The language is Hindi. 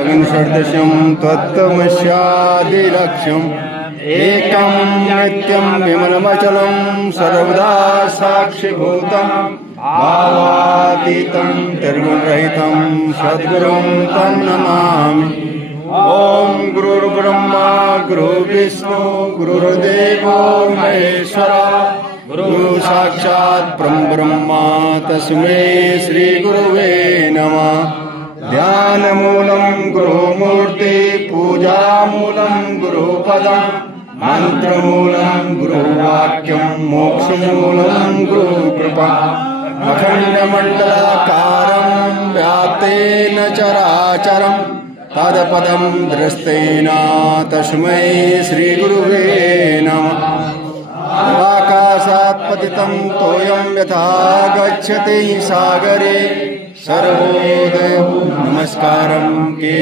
षड्दशं त्वत्तमस्यादिलक्ष्यम् एकं नित्यं विमलमचलं सर्वदा साक्षिभूतं भावातीतं त्रिगुणरहितं सद्गुरुं तं नमामि। ओम गुरुर्ब्रह्मा गुरुर्विष्णु गुरुर्देवो महेश्वरा गुरु साक्षात् परब्रह्मा तस्मै श्री गुरुवे नमः। ध्यानमूलं गुरुमूर्ति पूजामूलं गुरुपदं मंत्रमूलं गुरुवाक्यं मोक्षमूलं गुरुकृपा। अखण्डमण्डलाकारं व्याप्तेन चराचरं तत्पदं दृष्टेन तस्मै श्रीगुरुवे नमः। आकाशात् पतितं तोयं यथा गच्छति सागरे सर्वोदय नमस्कारं के